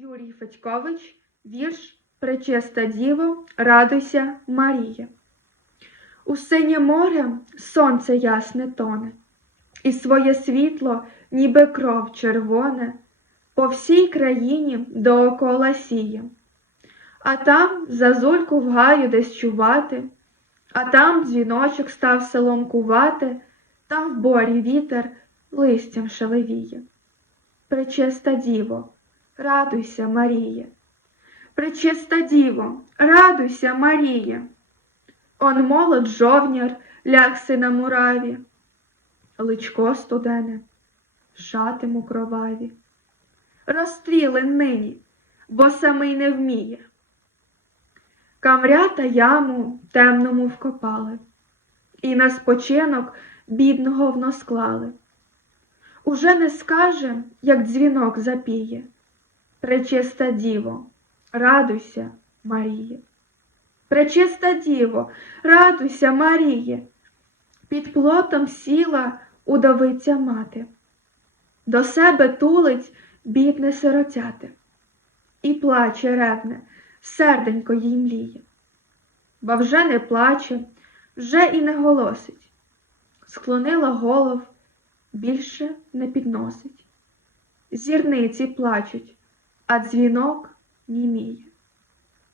Юрій Федькович, вірш Пречиста Діво, радуйся, Марія. У синє море сонце ясне тоне, і своє світло, ніби кров червоне, по всій країні доокола сіє. А там зазульку в гаю десь чувати, а там дзвіночок став селом кувати, там в борі вітер листям шелевіє. Пречиста діво, радуйся, Маріє. Пречиста діво, радуйся, Маріє. Он молод жовняр лягси на мураві, личко студене, шатиму кроваві. Розстрілен нині, бо самий не вміє. Камря та яму темному вкопали, і на спочинок бідного вно склали. Уже не скаже, як дзвінок запіє. Пречиста діво, радуйся, Маріє. Пречиста діво, радуйся, Маріє. Під плотом сіла удовиця мати, до себе тулить бідне сиротяте, і плаче ревне, серденько їй мліє. Бо вже не плаче, вже і не голосить, склонила голов, більше не підносить. Зірниці плачуть, а дзвінок німіє.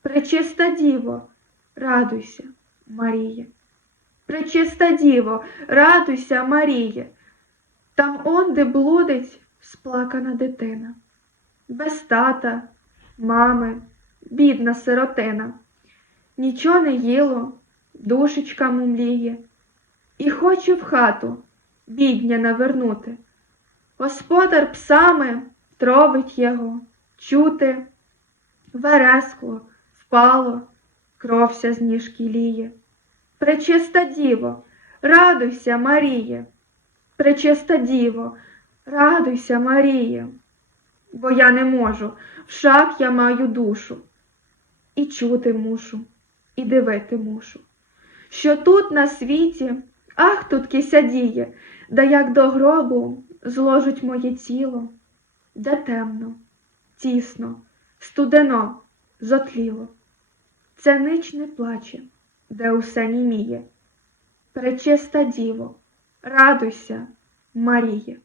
Пречиста діво, радуйся, Маріє. Пречиста діво, радуйся, Маріє. Там онде блудить сплакана дитина, без тата, мами, бідна сиротина. Нічого не їло, душечка мумліє, і хоче в хату бідня навернути. Господар псами тровить його, чути, верескло, впало, кровся з ніжки ліє. Пречиста діво, радуйся, Маріє, Пречиста діво, радуйся, Маріє, бо я не можу, в шах я маю душу, і чути мушу, і дивити мушу, що тут на світі, ах, тут кися діє, да як до гробу зложуть моє тіло, де темно, тісно, студено, зотліло. Це нич не плаче, де усе німіє. Пречиста діво, радуйся, Маріє.